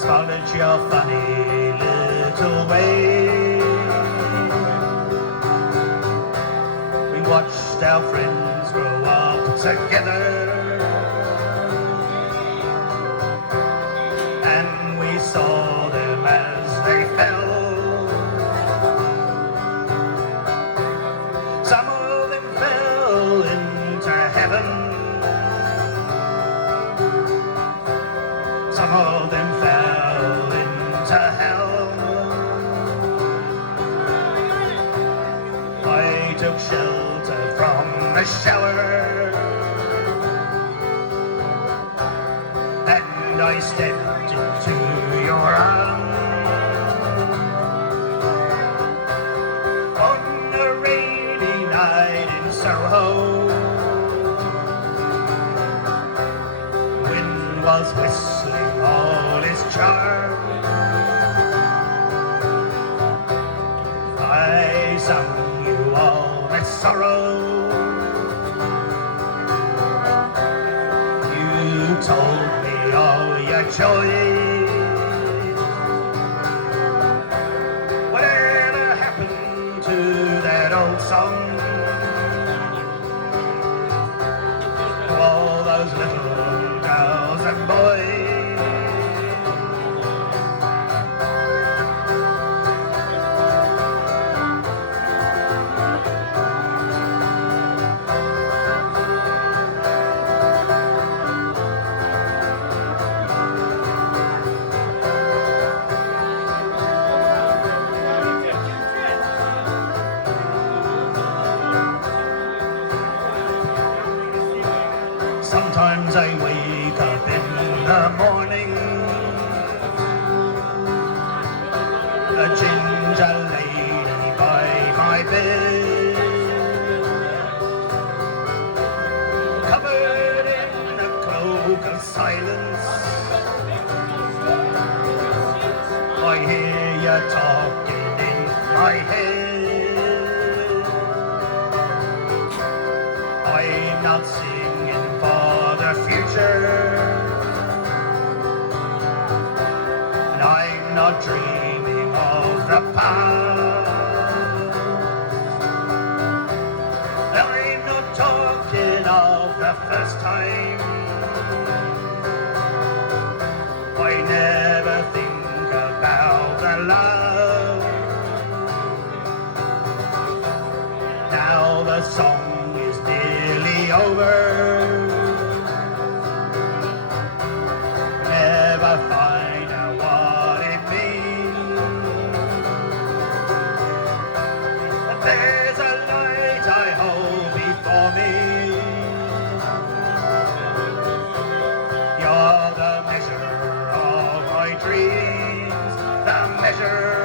smiled at your funny little way. We watched our friends grow up together, and we saw them as they fell. Some of them fell into heaven, some of them fell into hell. I took shelter from the shower, and I stepped into your arms. On a rainy night in Soho, wind was whistling all its charm. I sung you all my sorrow. You told me all your joy. Whatever happened to that old song? To all those little girls and boys. Sometimes I wake up in the morning, a ginger lady by my bed, covered in a cloak of silence. I hear you talking in my head. I'm not singing for the future, and I'm not dreaming of the past. I'm not talking of the first time. I never think about the love. Now the song is nearly over. Never find out what it means. But there's a light I hold before me. You're the measure of my dreams, the measure